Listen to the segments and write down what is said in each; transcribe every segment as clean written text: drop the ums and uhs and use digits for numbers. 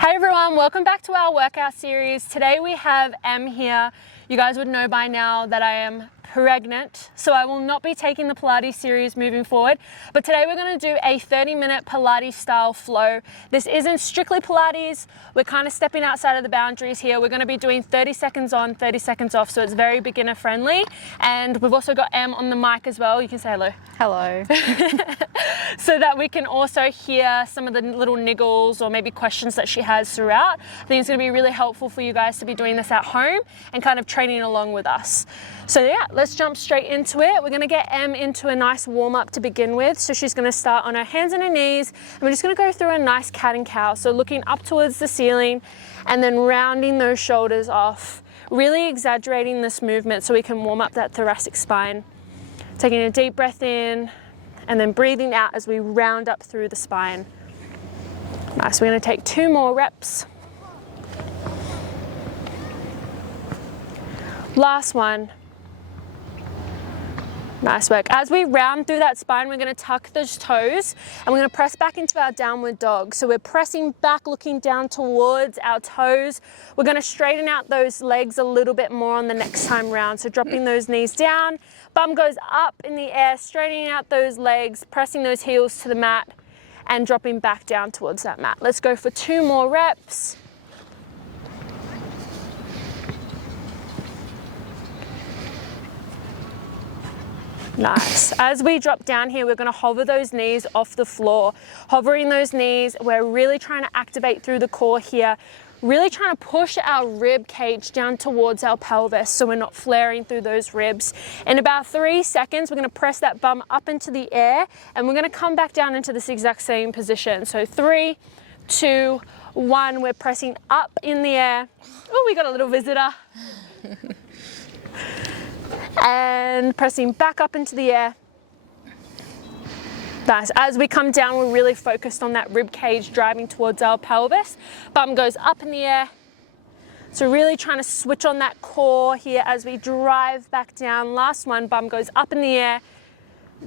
Hey everyone, welcome back to our workout series. Today we have Em here. You guys would know by now that I am pregnant, so I will not be taking the Pilates series moving forward, but today we're going to do a 30-minute Pilates style flow. This isn't strictly Pilates. We're kind of stepping outside of the boundaries here. We're going to be doing 30 seconds on, 30 seconds off, so it's very beginner friendly. And we've also got Em on the mic as well. You can say hello. Hello. So that we can also hear some of the little niggles or maybe questions that she has throughout. I think it's going to be really helpful for you guys to be doing this at home and kind of training along with us. So yeah, let's jump straight into it. We're going to get Em into a nice warm up to begin with. So she's going to start on her hands and her knees, and we're just going to go through a nice cat and cow. So looking up towards the ceiling and then rounding those shoulders off, really exaggerating this movement so we can warm up that thoracic spine. Taking a deep breath in and then breathing out as we round up through the spine. Nice, we're going to take 2 more reps. Last one. Nice work. As we round through that spine, we're going to tuck those toes and we're going to press back into our downward dog. So we're pressing back, looking down towards our toes. We're going to straighten out those legs a little bit more on the next time round. So dropping those knees down, bum goes up in the air, straightening out those legs, pressing those heels to the mat and dropping back down towards that mat. Let's go for 2 more reps. Nice. As we drop down here, we're going to hover those knees off the floor. Hovering those knees, we're really trying to activate through the core here, really trying to push our rib cage down towards our pelvis so we're not flaring through those ribs. In about 3 seconds, we're going to press that bum up into the air and we're going to come back down into this exact same position. So 3, 2, 1, we're pressing up in the air. Oh, we got a little visitor. And pressing back up into the air. Nice. As we come down, we're really focused on that rib cage driving towards our pelvis. Bum goes up in the air. So really trying to switch on that core here as we drive back down. Last one, bum goes up in the air,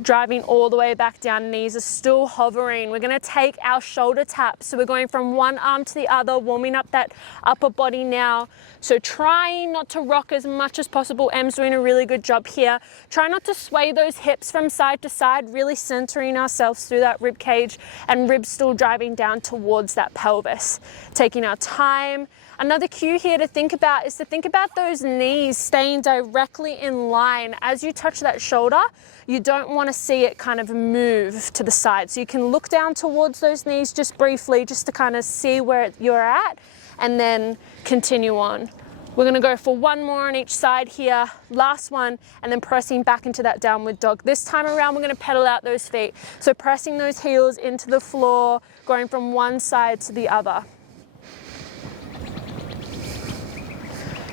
driving all the way back down. Knees are still hovering. We're going to take our shoulder taps. So we're going from one arm to the other, warming up that upper body now. So trying not to rock as much as possible. Em's doing a really good job here. Try not to sway those hips from side to side, really centering ourselves through that rib cage and ribs still driving down towards that pelvis. Taking our time. Another cue here to think about is to think about those knees staying directly in line. As you touch that shoulder, you don't want to see it kind of move to the side. So you can look down towards those knees just briefly, just to kind of see where you're at, and then continue on. We're going to go for 1 more on each side here, last one, and then pressing back into that downward dog. This time around, we're going to pedal out those feet. So pressing those heels into the floor, going from one side to the other.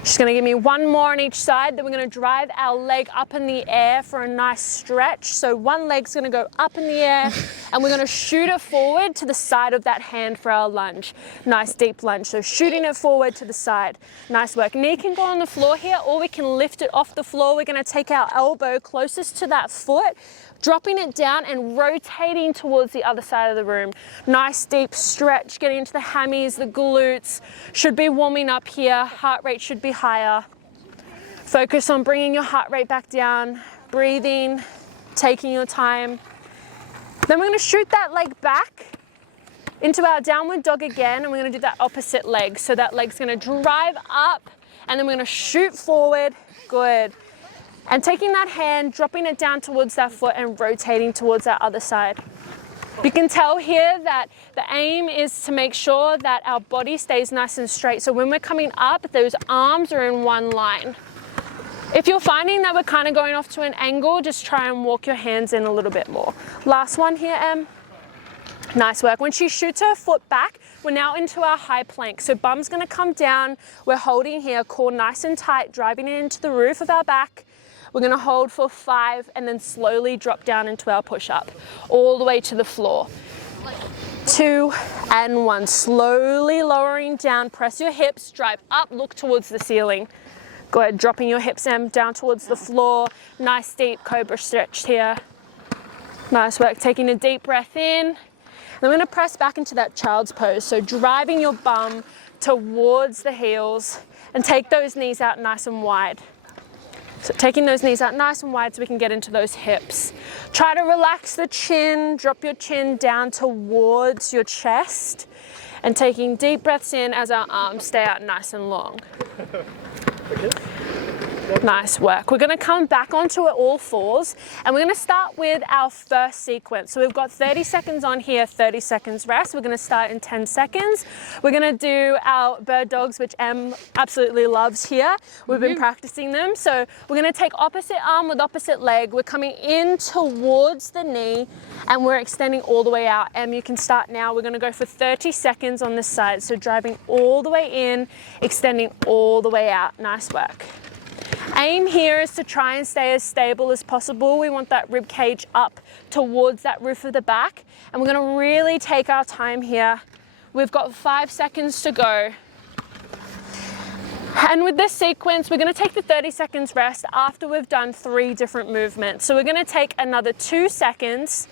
She's going to give me 1 more on each side, then we're going to drive our leg up in the air for a nice stretch. So one leg's going to go up in the air and we're going to shoot it forward to the side of that hand for our lunge. Nice deep lunge, so shooting it forward to the side. Nice work. Knee can go on the floor here or we can lift it off the floor. We're going to take our elbow closest to that foot, dropping it down and rotating towards the other side of the room. Nice deep stretch, getting into the hammies, the glutes. Should be warming up here. Heart rate should be higher. Focus on bringing your heart rate back down, breathing, taking your time. Then we're going to shoot that leg back into our downward dog again, and we're going to do that opposite leg. So that leg's going to drive up and then we're going to shoot forward. Good. And taking that hand, dropping it down towards that foot and rotating towards that other side. You can tell here that the aim is to make sure that our body stays nice and straight. So when we're coming up, those arms are in one line. If you're finding that we're kind of going off to an angle, just try and walk your hands in a little bit more. Last one here, Em. Nice work. When she shoots her foot back, we're now into our high plank. So bum's going to come down. We're holding here, core nice and tight, driving it into the roof of our back. We're going to hold for 5 and then slowly drop down into our push-up, all the way to the floor. 2 and 1. Slowly lowering down, press your hips, drive up, look towards the ceiling. Go ahead, dropping your hips down towards the floor. Nice deep cobra stretch here. Nice work. Taking a deep breath in Then we're gonna press back into that child's pose. So driving your bum towards the heels and take those knees out nice and wide. So taking those knees out nice and wide so we can get into those hips. Try to relax the chin, drop your chin down towards your chest, and taking deep breaths in as our arms stay out nice and long. Nice work. We're going to come back onto it all fours, and we're going to start with our first sequence. So we've got 30 seconds on here, 30 seconds rest. We're going to start in 10 seconds. We're going to do our bird dogs, which Em absolutely loves here. We've been practicing them. So we're going to take opposite arm with opposite leg. We're coming in towards the knee, and we're extending all the way out. Em, you can start now. We're going to go for 30 seconds on this side. So driving all the way in, extending all the way out. Nice work. Aim here is to try and stay as stable as possible. We want that rib cage up towards that roof of the back. And we're going to really take our time here. We've got 5 seconds to go. And with this sequence, we're going to take the 30 seconds rest after we've done 3 different movements. So we're going to take another 2 seconds.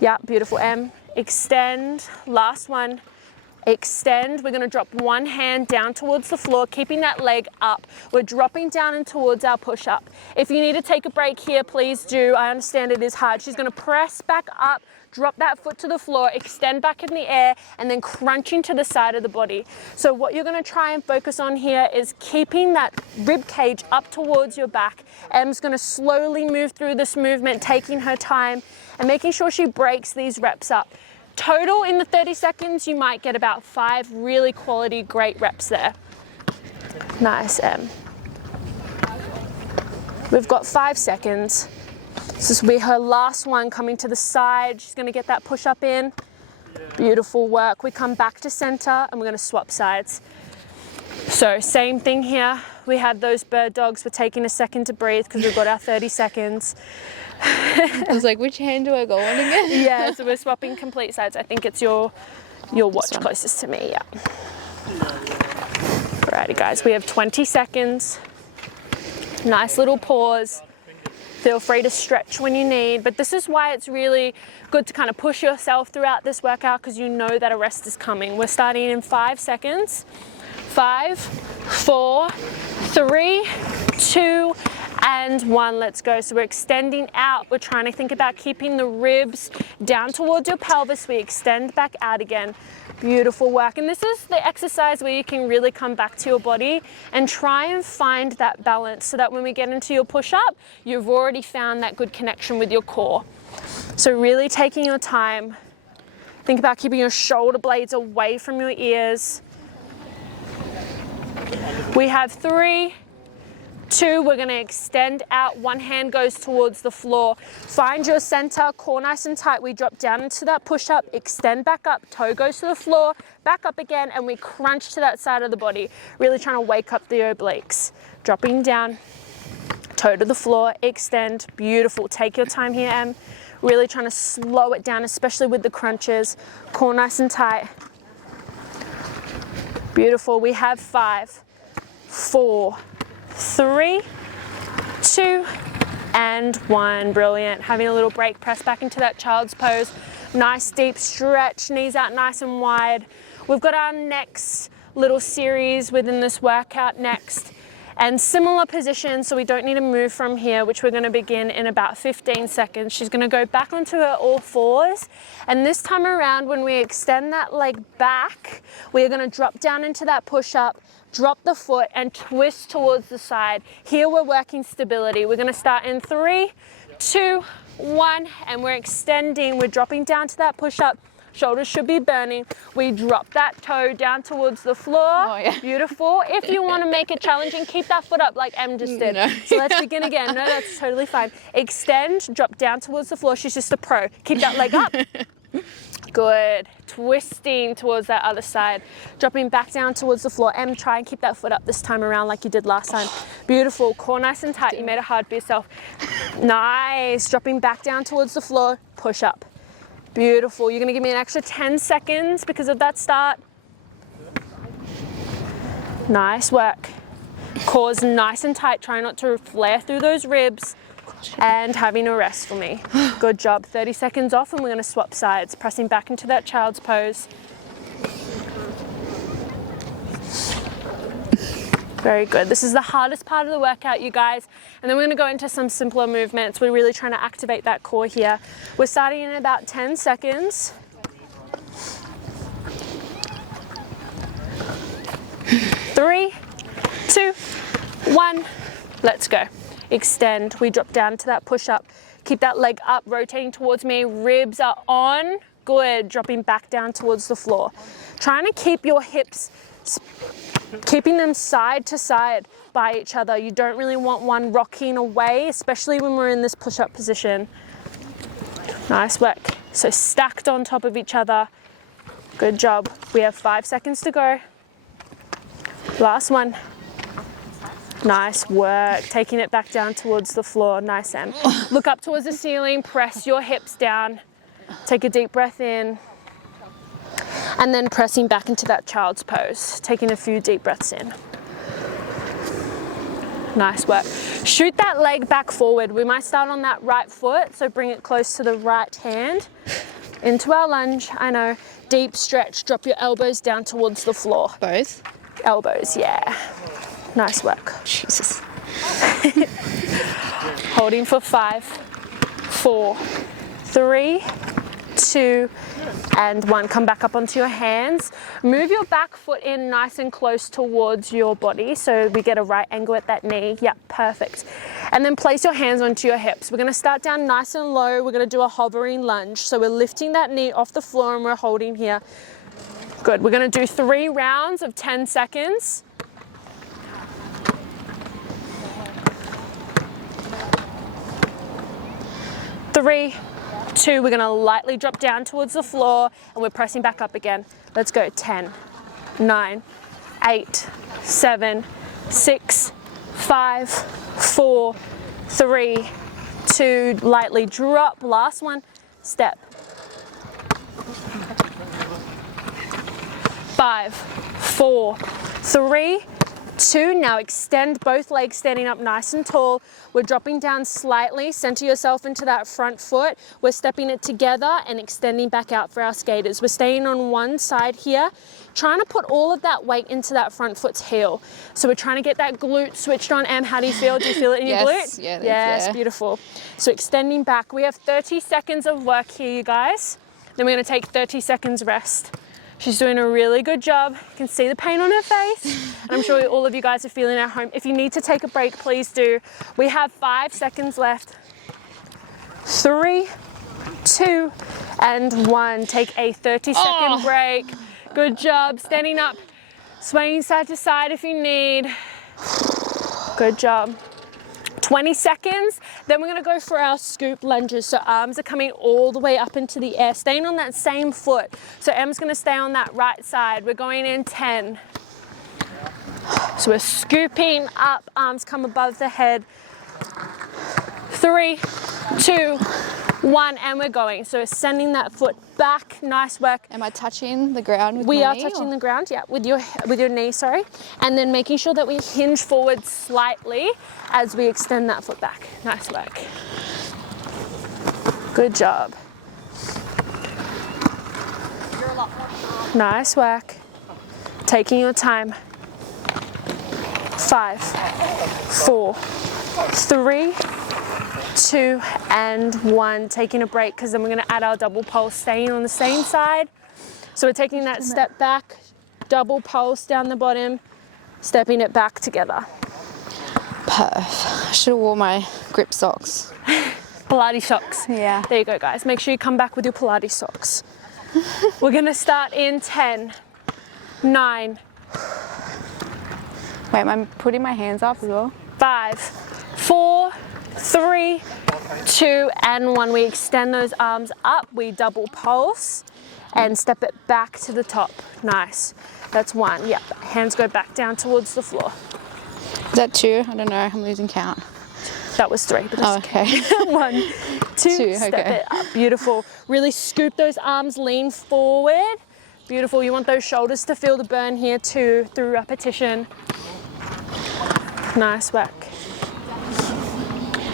Yeah, beautiful, Em. Extend, last one. Extend. We're going to drop one hand down towards the floor, keeping that leg up. We're dropping down and towards our push-up. If you need to take a break here, please do. I understand it is hard. She's going to press back up, drop that foot to the floor, extend back in the air, and then crunching to the side of the body. So what you're going to try and focus on here is keeping that rib cage up towards your back. Em's going to slowly move through this movement, taking her time and making sure she breaks these reps up. Total in the 30 seconds, you might get about 5 really quality, great reps there. Nice, Em. We've got 5 seconds. This will be her last one coming to the side. She's gonna get that push up in. Beautiful work. We come back to center and we're gonna swap sides. So same thing here. We had those bird dogs. We're taking a second to breathe because we've got our 30 seconds. I was like, which hand do I go on again? Yeah, so we're swapping complete sides. I think it's your watch closest to me, yeah. Alrighty guys, we have 20 seconds. Nice little pause. Feel free to stretch when you need, but this is why it's really good to kind of push yourself throughout this workout because you know that a rest is coming. We're starting in 5 seconds. 5, 4, 3, 2, and 1. Let's go. So we're extending out. We're trying to think about keeping the ribs down towards your pelvis. We extend back out again. Beautiful work. And this is the exercise where you can really come back to your body and try and find that balance so that when we get into your push-up, you've already found that good connection with your core. So really taking your time. Think about keeping your shoulder blades away from your ears. We have 3, 2, we're going to extend out. One hand goes towards the floor. Find your center, core nice and tight. We drop down into that push-up, extend back up, toe goes to the floor, back up again, and we crunch to that side of the body. Really trying to wake up the obliques. Dropping down, toe to the floor, extend. Beautiful. Take your time here, Em. Really trying to slow it down, especially with the crunches. Core nice and tight. Beautiful. We have 5, 4, 3, 2, and 1. Brilliant. Having a little break. Press back into that child's pose. Nice deep stretch. Knees out nice and wide. We've got our next little series within this workout next. And similar position, so we don't need to move from here, which we're going to begin in about 15 seconds. She's going to go back onto her all fours. And this time around, when we extend that leg back, we're going to drop down into that push-up, drop the foot, and twist towards the side. Here we're working stability. We're going to start in 3, 2, 1, and we're extending. We're dropping down to that push-up. Shoulders should be burning. We drop that toe down towards the floor. Oh, yeah. Beautiful. If you want to make it challenging, keep that foot up like Em just did. No. So let's begin again. No, that's totally fine. Extend, drop down towards the floor. She's just a pro. Keep that leg up. Good. Twisting towards that other side. Dropping back down towards the floor. Em, try and keep that foot up this time around like you did last time. Beautiful. Core nice and tight. You made it hard for yourself. Nice. Dropping back down towards the floor. Push up. Beautiful. You're going to give me an extra 10 seconds because of that start. Nice work. Core's nice and tight. Try not to flare through those ribs. and having a rest for me. Good job. 30 seconds off and we're going to swap sides, pressing back into that child's pose. Very good. This is the hardest part of the workout, you guys. And then we're going to go into some simpler movements. We're really trying to activate that core here. We're starting in about 10 seconds. 3, 2, 1. Let's go. Extend. We drop down to that push-up. Keep that leg up, rotating towards me. Ribs are on. Good. Dropping back down towards the floor. Trying to keep your hips, keeping them side to side by each other. You don't really want one rocking away, especially when we're in this push-up position. Nice work. So stacked on top of each other. Good job. We have 5 seconds to go. Last one. Nice work. Taking it back down towards the floor. Nice, Em. Look up towards the ceiling. Press your hips down. Take a deep breath in. And then pressing back into that child's pose. Taking a few deep breaths in. Nice work. Shoot that leg back forward. We might start on that right foot, so bring it close to the right hand. Into our lunge. I know. Deep stretch. Drop your elbows down towards the floor. Both? Elbows, yeah. Nice work. Jesus. Holding for 5, 4, 3, 2, and 1. Come back up onto your hands. Move your back foot in nice and close towards your body so we get a right angle at that knee. Yeah, perfect. And then place your hands onto your hips. We're going to start down nice and low. We're going to do a hovering lunge. So we're lifting that knee off the floor and we're holding here. Good. We're going to do 3 rounds of 10 seconds. Three, 2, we're going to lightly drop down towards the floor and we're pressing back up again. Let's go. 10, 9, 8, 7, 6, 5, 4, 3, 2, lightly drop. Last one. Step. 5, 4, 3, 2. Now extend both legs, standing up nice and tall. We're dropping down slightly. Center yourself into that front foot. We're stepping it together and extending back out for our skaters. We're staying on one side here, trying to put all of that weight into that front foot's heel. So we're trying to get that glute switched on. Em, how do you feel? Do you feel it in your glute? Yeah, yes, beautiful. So extending back. We have 30 seconds of work here, you guys. Then we're going to take 30 seconds rest. She's doing a really good job. You can see the pain on her face. And I'm sure all of you guys are feeling at home. If you need to take a break, please do. We have 5 seconds left. 3, 2, and 1. Take a 30-second break. Good job. Standing up, swaying side to side if you need. Good job. 20 seconds, then we're going to go for our scoop lunges. So arms are coming all the way up into the air, staying on that same foot. So Em's going to stay on that right side. We're going in 10. So we're scooping up, arms come above the head. 3, 2, 1, and we're going. So sending that foot back. Nice work. Am I touching the ground with my knee? We are touching the ground, yeah, with your knee, sorry. And then making sure that we hinge forward slightly as we extend that foot back. Nice work. Good job. Nice work. Taking your time. 5, 4, 3, 2, and 1. Taking a break because then we're going to add our double pulse, staying on the same side. So we're taking that step back, double pulse down the bottom, stepping it back together. Perf. I should have worn my grip socks. Pilates socks. Yeah. There you go, guys. Make sure you come back with your Pilates socks. We're going to start in 10, 9. Wait, am I putting my hands up as well? 5, 4, 3, 2, and 1. We extend those arms up. We double pulse and step it back to the top. Nice. That's 1. Yep. Hands go back down towards the floor. Is that 2? I don't know. I'm losing count. That was 3. But oh, okay. 1, 2. Step it up. Beautiful. Really scoop those arms. Lean forward. Beautiful. You want those shoulders to feel the burn here too through repetition. Nice work.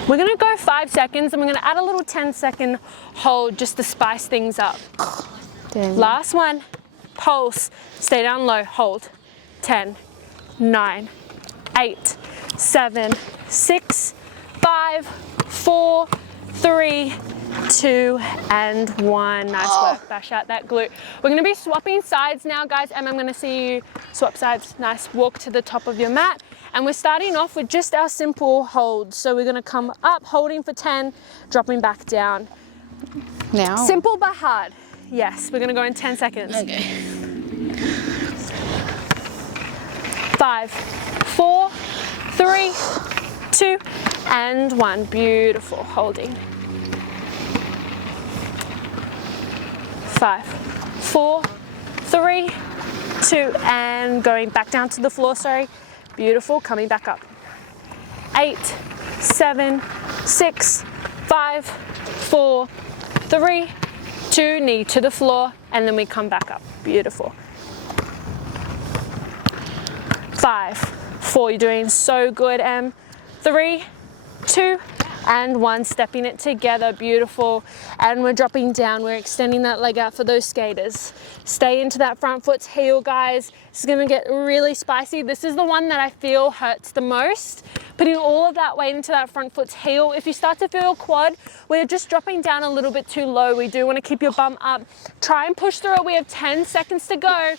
We're gonna go 5 seconds and we're gonna add a little 10-second hold just to spice things up. Damn. Last one, pulse, stay down low, hold. 10, 9, 8, 7, 6, 5, 4, 3, 2, and 1. Nice work, bash out that glute. We're gonna be swapping sides now, guys, and I'm gonna see you swap sides. Nice, walk to the top of your mat. And we're starting off with just our simple hold. So we're gonna come up, holding for 10, dropping back down. Now? Simple but hard. Yes, we're gonna go in 10 seconds. Okay. 5, 4, 3, 2, and 1. Beautiful, holding. 5, 4, 3, 2, and going back down to the floor, sorry. Beautiful, coming back up. 8, 7, 6, 5, 4, 3, 2, knee to the floor, and then we come back up. Beautiful. 5, 4, you're doing so good, Em. 3, 2, and 1, stepping it together, beautiful. And we're dropping down, we're extending that leg out for those skaters. Stay into that front foot's heel, guys. This is gonna get really spicy. This is the one that I feel hurts the most. Putting all of that weight into that front foot's heel. If you start to feel your quad, we're just dropping down a little bit too low. We do wanna keep your bum up. Try and push through it. We have 10 seconds to go.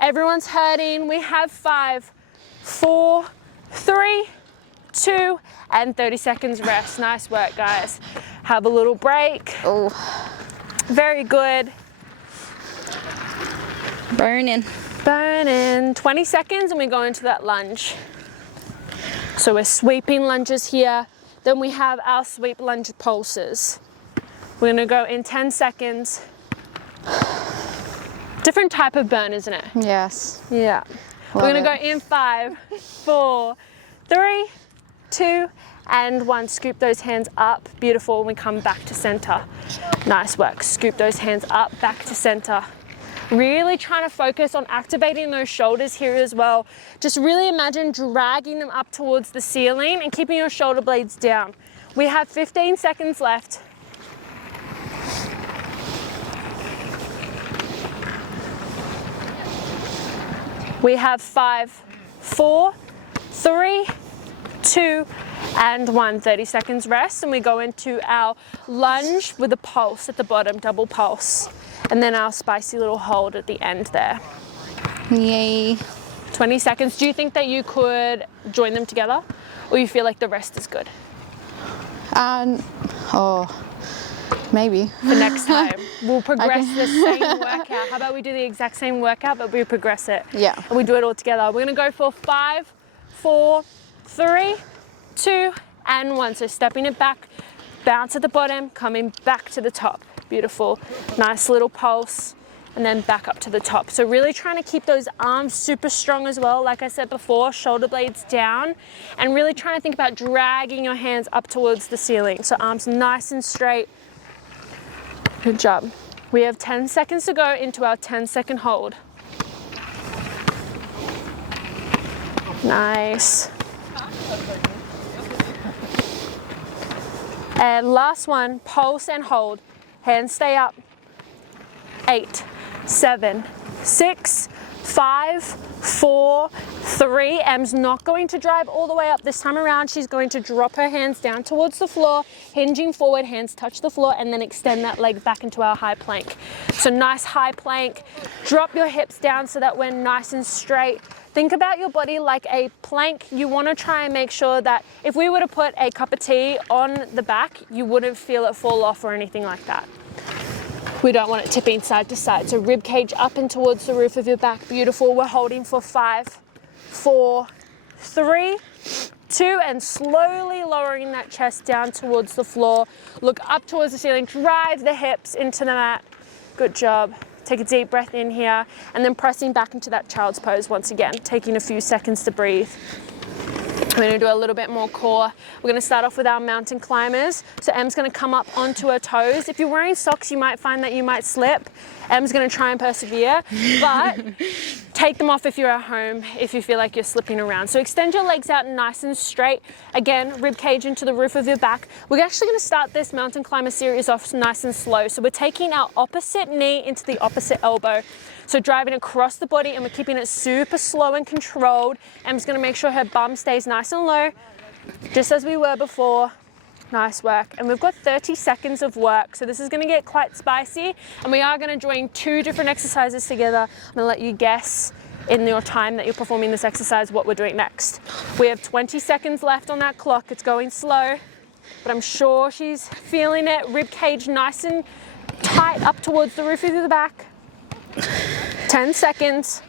Everyone's hurting. We have 5, 4, 3, 2, and 30 seconds rest. Nice work, guys. Have a little break. Oh, Very good. burning. Burning. 20 seconds and we go into that lunge. So we're sweeping lunges here. Then we have our sweep lunge pulses. We're gonna go in 10 seconds. Different type of burn, isn't it? Yes. Yeah. We're gonna go in 5, 4, 3, 2, and 1. Scoop those hands up. Beautiful. We come back to center. Nice work. Scoop those hands up, back to center. Really trying to focus on activating those shoulders here as well. Just really imagine dragging them up towards the ceiling and keeping your shoulder blades down. We have 15 seconds left. We have 5, 4, 3, 2, and 1. 30 seconds rest, and we go into our lunge with a pulse at the bottom, double pulse, and then our spicy little hold at the end there. Yay. 20 seconds. Do you think that you could join them together, or you feel like the rest is good Oh, maybe. for next time? We'll progress the same workout. How about we do the exact same workout, but we progress it? Yeah. And we do it all together. We're gonna go for 5, 4, 3, 2, and 1. So stepping it back, bounce at the bottom, coming back to the top. Beautiful. Nice little pulse, and then back up to the top. So really trying to keep those arms super strong as well. Like I said before, shoulder blades down, and really trying to think about dragging your hands up towards the ceiling. So arms nice and straight. Good job. We have 10 seconds to go into our 10-second hold. Nice. And last one, pulse and hold. Hands stay up. 8, 7, 6, 5, 4, 3. Em's not going to drive all the way up this time around. She's going to drop her hands down towards the floor, hinging forward, hands touch the floor, and then extend that leg back into our high plank. So nice high plank. Drop your hips down so that we're nice and straight. Think about your body like a plank. You want to try and make sure that if we were to put a cup of tea on the back, you wouldn't feel it fall off or anything like that. We don't want it tipping side to side. So rib cage up and towards the roof of your back. Beautiful. We're holding for 5, 4, 3, 2, and slowly lowering that chest down towards the floor. Look up towards the ceiling. Drive the hips into the mat. Good job. Take a deep breath in here, and then pressing back into that child's pose once again, taking a few seconds to breathe. We're gonna do a little bit more core. We're gonna start off with our mountain climbers. So Em's gonna come up onto her toes. If you're wearing socks, you might find that you might slip. Em's gonna try and persevere, but Take them off if you're at home, if you feel like you're slipping around. So extend your legs out nice and straight. Again, rib cage into the roof of your back. We're actually going to start this mountain climber series off nice and slow. So we're taking our opposite knee into the opposite elbow. So driving across the body, and we're keeping it super slow and controlled. Em's going to make sure her bum stays nice and low, just as we were before. Nice work. And we've got 30 seconds of work. So this is going to get quite spicy, and we are going to join 2 different exercises together. I'm going to let you guess in your time that you're performing this exercise what we're doing next. We have 20 seconds left on that clock. It's going slow, but I'm sure she's feeling it. Rib cage nice and tight up towards the roof of the back. 10 seconds.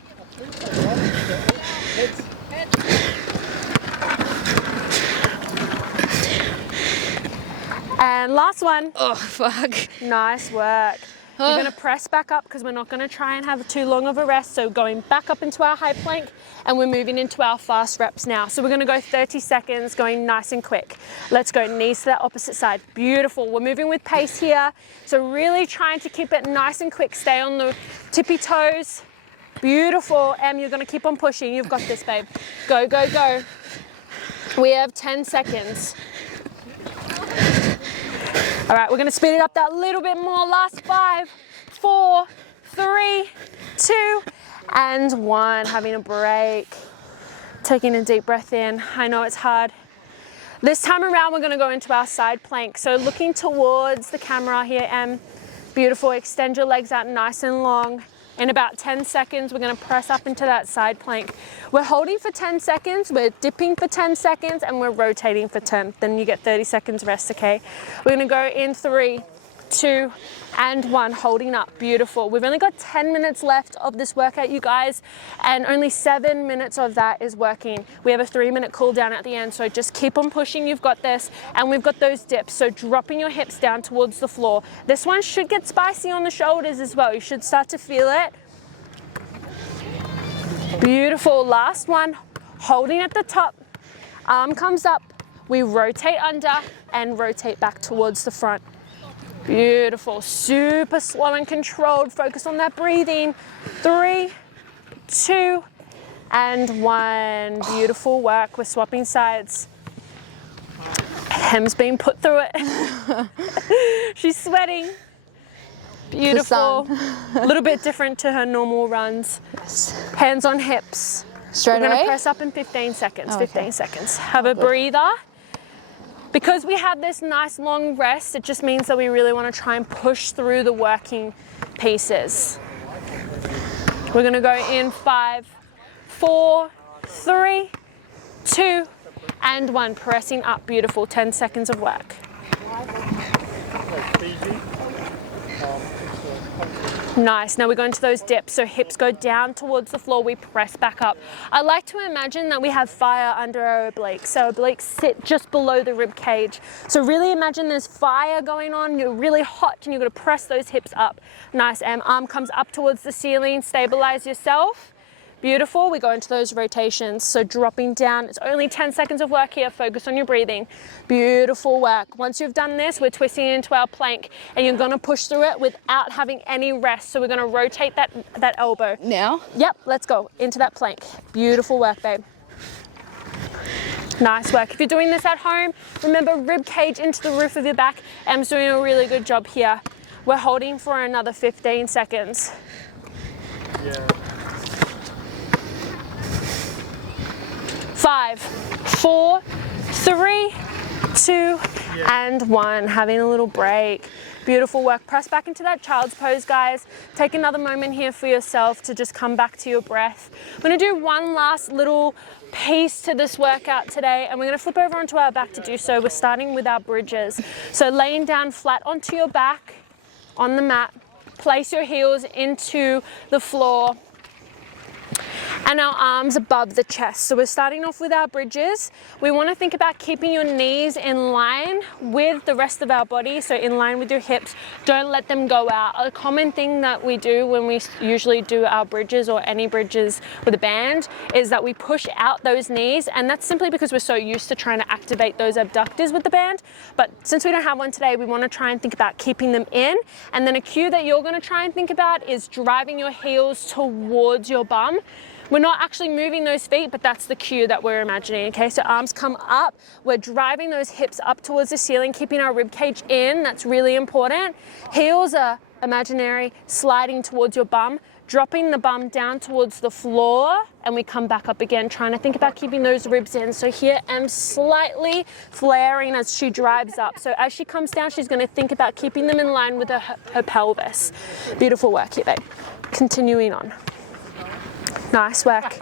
And last one. Oh, fuck. Nice work. We're going to press back up because we're not going to try and have too long of a rest. So going back up into our high plank, and we're moving into our fast reps now. So we're going to go 30 seconds, going nice and quick. Let's go, knees to that opposite side. Beautiful. We're moving with pace here. So really trying to keep it nice and quick. Stay on the tippy toes. Beautiful. Em, you're going to keep on pushing. You've got this, babe. Go, go, go. We have 10 seconds. All right, we're going to speed it up that little bit more. Last 5, 4, 3, 2, and 1. Having a break. Taking a deep breath in. I know it's hard. This time around, we're going to go into our side plank. So looking towards the camera here, Em. Beautiful. Extend your legs out nice and long. In about 10 seconds, we're going to press up into that side plank. We're holding for 10 seconds, we're dipping for 10 seconds, and we're rotating for 10. Then you get 30 seconds rest, okay? We're going to go in 3, 2, and 1, holding up. Beautiful. We've only got 10 minutes left of this workout, you guys, and only 7 minutes of that is working. We have a 3-minute cool down at the end, so just keep on pushing. You've got this, and we've got those dips, so dropping your hips down towards the floor. This one should get spicy on the shoulders as well. You should start to feel it. Beautiful. Last one, holding at the top. Arm comes up. We rotate under and rotate back towards the front. Beautiful. Super slow and controlled. Focus on that breathing. 3, 2, and 1. Beautiful work. We're swapping sides. Hem's being put through it. She's sweating. Beautiful. A little bit different to her normal runs. Hands on hips. Straight away? We're going to press up in 15 seconds. Oh, 15 okay. seconds. Have a breather. Because we have this nice long rest, it just means that we really want to try and push through the working pieces. We're going to go in 5, 4, 3, 2, and 1. Pressing up. Beautiful. 10 seconds of work. Nice. Now we go into those dips. So hips go down towards the floor. We press back up. I like to imagine that we have fire under our obliques. So obliques sit just below the rib cage. So really imagine there's fire going on. You're really hot and you're going to press those hips up. Nice. Arm comes up towards the ceiling. Stabilize yourself. Beautiful. We go into those rotations. So dropping down. It's only 10 seconds of work here. Focus on your breathing. Beautiful work. Once you've done this, we're twisting into our plank, and you're going to push through it without having any rest. So we're going to rotate that elbow. Now? Yep. Let's go into that plank. Beautiful work, babe. Nice work. If you're doing this at home, remember rib cage into the roof of your back. Em's doing a really good job here. We're holding for another 15 seconds. Yeah. 5, 4, 3, 2, and 1. Having a little break. Beautiful work. Press back into that child's pose, guys. Take another moment here for yourself to just come back to your breath. We're going to do one last little piece to this workout today, and we're going to flip over onto our back to do so. We're starting with our bridges. So laying down flat onto your back on the mat. Place your heels into the floor. and our arms above the chest. So we're starting off with our bridges. We want to think about keeping your knees in line with the rest of our body, so in line with your hips. Don't let them go out. A common thing that we do when we usually do our bridges or any bridges with a band is that we push out those knees, and that's simply because we're so used to trying to activate those abductors with the band. But since we don't have one today, we want to try and think about keeping them in. And then a cue that you're going to try and think about is driving your heels towards your bum. We're not actually moving those feet, but that's the cue that we're imagining, okay? So arms come up, we're driving those hips up towards the ceiling, keeping our rib cage in, that's really important. Heels are imaginary, sliding towards your bum, dropping the bum down towards the floor, and we come back up again, trying to think about keeping those ribs in. So here, Em slightly flaring as she drives up. So as she comes down, she's gonna think about keeping them in line with her pelvis. Beautiful work here, babe. Continuing on. Nice work.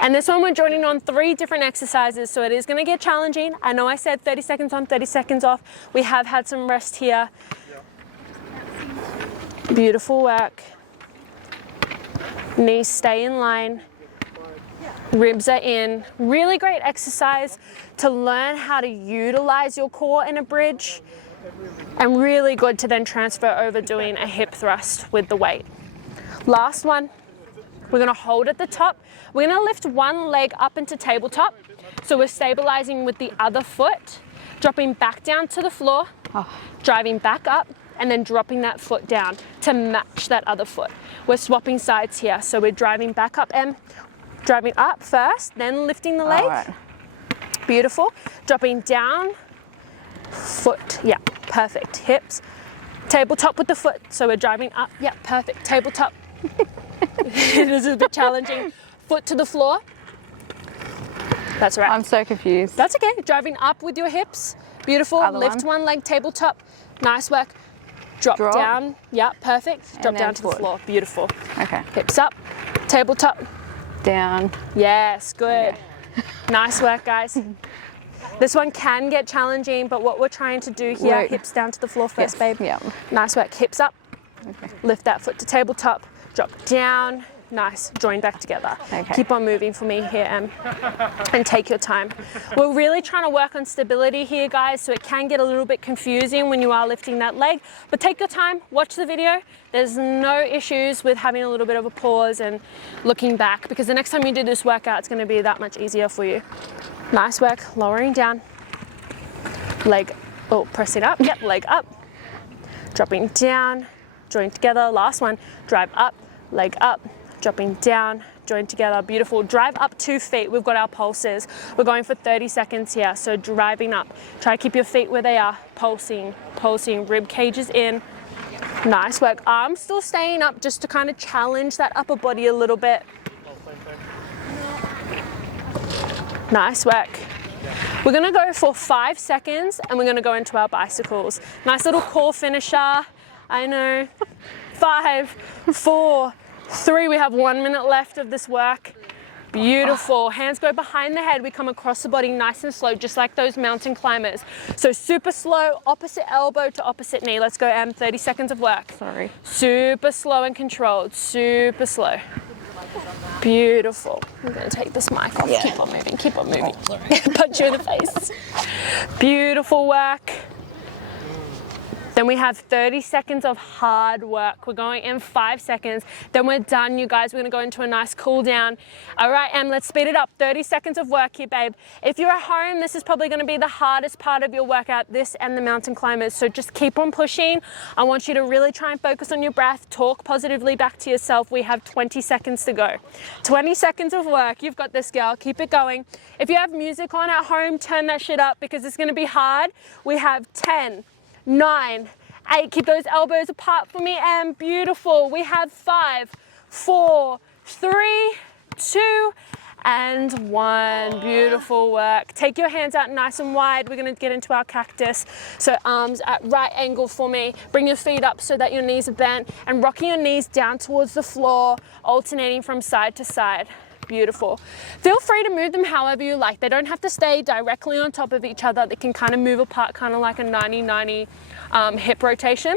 And this one we're joining on 3 different exercises, so it is gonna get challenging. I know I said 30 seconds on, 30 seconds off. We have had some rest here. Beautiful work. Knees stay in line, ribs are in. Really great exercise to learn how to utilize your core in a bridge, and really good to then transfer over doing a hip thrust with the weight. Last one, we're gonna hold at the top. We're gonna lift one leg up into tabletop. So we're stabilizing with the other foot, dropping back down to the floor, driving back up, and then dropping that foot down to match that other foot. We're swapping sides here. So we're driving back up, Em, driving up first, then lifting the leg. All right. Beautiful. Dropping down, foot, yeah, perfect. Hips, tabletop with the foot. So we're driving up, yeah, perfect. Tabletop. It is a bit challenging. Foot to the floor. That's right. I'm so confused. That's okay. Driving up with your hips. Beautiful. Other Lift one leg, tabletop. Nice work. Drop down. Yeah, perfect. Drop down to the floor. Beautiful. Okay. Hips up. Tabletop. Down. Yes, good. Okay. Nice work, guys. This one can get challenging, but what we're trying to do here, Right. hips down to the floor first, babe. Yeah. Nice work. Hips up. Okay. Lift that foot to tabletop. Drop down. Nice. Join back together. Okay. Keep on moving for me here, Em. And take your time. We're really trying to work on stability here, guys, so it can get a little bit confusing when you are lifting that leg. But take your time. Watch the video. There's no issues with having a little bit of a pause and looking back, because the next time you do this workout, it's going to be that much easier for you. Nice work. Lowering down. Leg, pressing up. Yep, leg up. Dropping down. Join together. Last one. Drive up. Leg up. Dropping down, join together, beautiful. Drive up 2 feet, we've got our pulses. We're going for 30 seconds here, so driving up. Try to keep your feet where they are, pulsing, rib cages in. Nice work. Arms still staying up just to kind of challenge that upper body a little bit. Nice work. We're gonna go for 5 seconds and we're gonna go into our bicycles. Nice little core finisher, I know. 5, 4, 3, we have 1 minute left of this work. Beautiful. Hands go behind the head. We come across the body nice and slow, just like those mountain climbers. So super slow, opposite elbow to opposite knee. Let's go, Em. 30 seconds of work. Sorry. Super slow and controlled. Super slow. Beautiful. I'm going to take this mic off. Yeah. Keep on moving. Keep on moving. Punch you in the face. Beautiful work. Then we have 30 seconds of hard work. We're going in 5 seconds. Then we're done, you guys. We're gonna go into a nice cool down. All right, Em, let's speed it up. 30 seconds of work here, babe. If you're at home, this is probably gonna be the hardest part of your workout, this and the mountain climbers. So just keep on pushing. I want you to really try and focus on your breath. Talk positively back to yourself. We have 20 seconds to go. 20 seconds of work. You've got this, girl. Keep it going. If you have music on at home, turn that shit up because it's gonna be hard. We have 10, 9, 8, keep those elbows apart for me, Em. Beautiful. We have 5, 4, 3, 2, and 1. Beautiful work. Take your hands out nice and wide. We're gonna get into our cactus. So arms at right angle for me. Bring your feet up so that your knees are bent and rocking your knees down towards the floor, alternating from side to side. Beautiful. Feel free to move them however you like. They don't have to stay directly on top of each other. They can kind of move apart, kind of like a 90-90 hip rotation.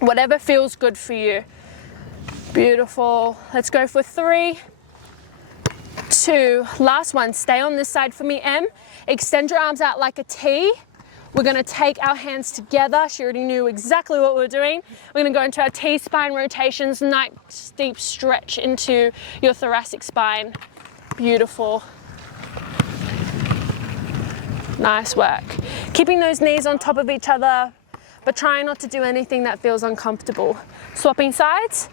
Whatever feels good for you. Beautiful. Let's go for 3, 2, last one. Stay on this side for me, Em. Extend your arms out like a T. We're gonna take our hands together. She already knew exactly what we were doing. We're gonna go into our T-spine rotations, nice deep stretch into your thoracic spine. Beautiful. Nice work. Keeping those knees on top of each other, but trying not to do anything that feels uncomfortable. Swapping sides.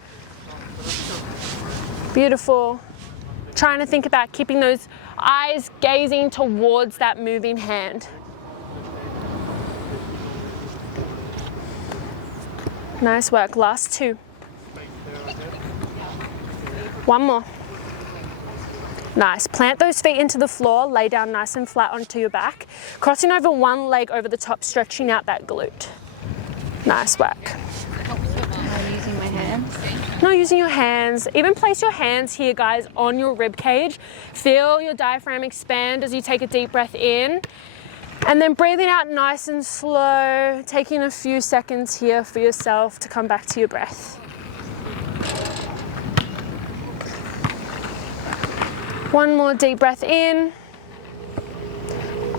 Beautiful. Trying to think about keeping those eyes gazing towards that moving hand. Nice work. Last 2. One more. Nice. Plant those feet into the floor. Lay down nice and flat onto your back. Crossing over one leg over the top, stretching out that glute. Nice work. Am using my hands? Not using your hands. Even place your hands here, guys, on your rib cage. Feel your diaphragm expand as you take a deep breath in. And then breathing out nice and slow, taking a few seconds here for yourself to come back to your breath. One more deep breath in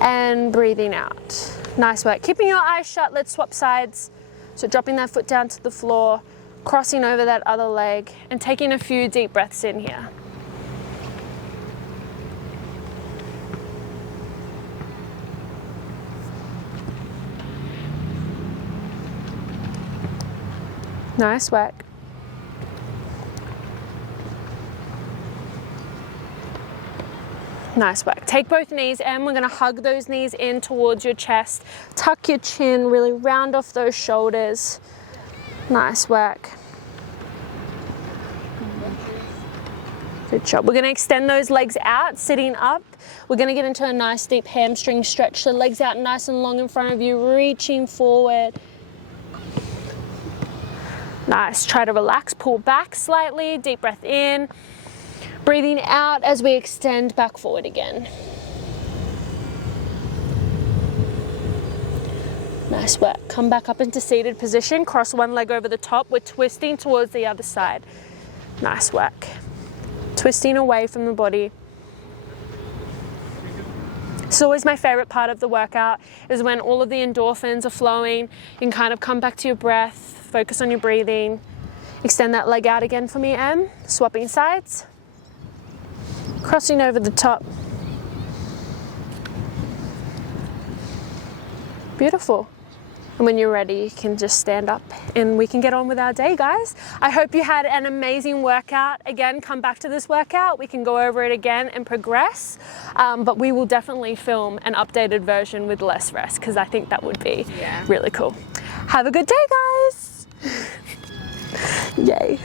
and breathing out. Nice work. Keeping your eyes shut, let's swap sides. So dropping that foot down to the floor, crossing over that other leg, and taking a few deep breaths in here. Nice work. Nice work. Take both knees and we're going to hug those knees in towards your chest. Tuck your chin, really round off those shoulders. Nice work. Good job. We're going to extend those legs out, sitting up. We're going to get into a nice deep hamstring stretch. The legs out nice and long in front of you, reaching forward. Nice. Try to relax, pull back slightly, deep breath in. Breathing out as we extend back forward again. Nice work. Come back up into seated position. Cross one leg over the top. We're twisting towards the other side. Nice work. Twisting away from the body. It's always my favorite part of the workout is when all of the endorphins are flowing. You can kind of come back to your breath. Focus on your breathing. Extend that leg out again for me, Em. Swapping sides. Crossing over the top. Beautiful. And when you're ready, you can just stand up and we can get on with our day, guys. I hope you had an amazing workout. Again, come back to this workout. We can go over it again and progress. But we will definitely film an updated version with less rest because I think that would be really cool. Have a good day, guys. Yay.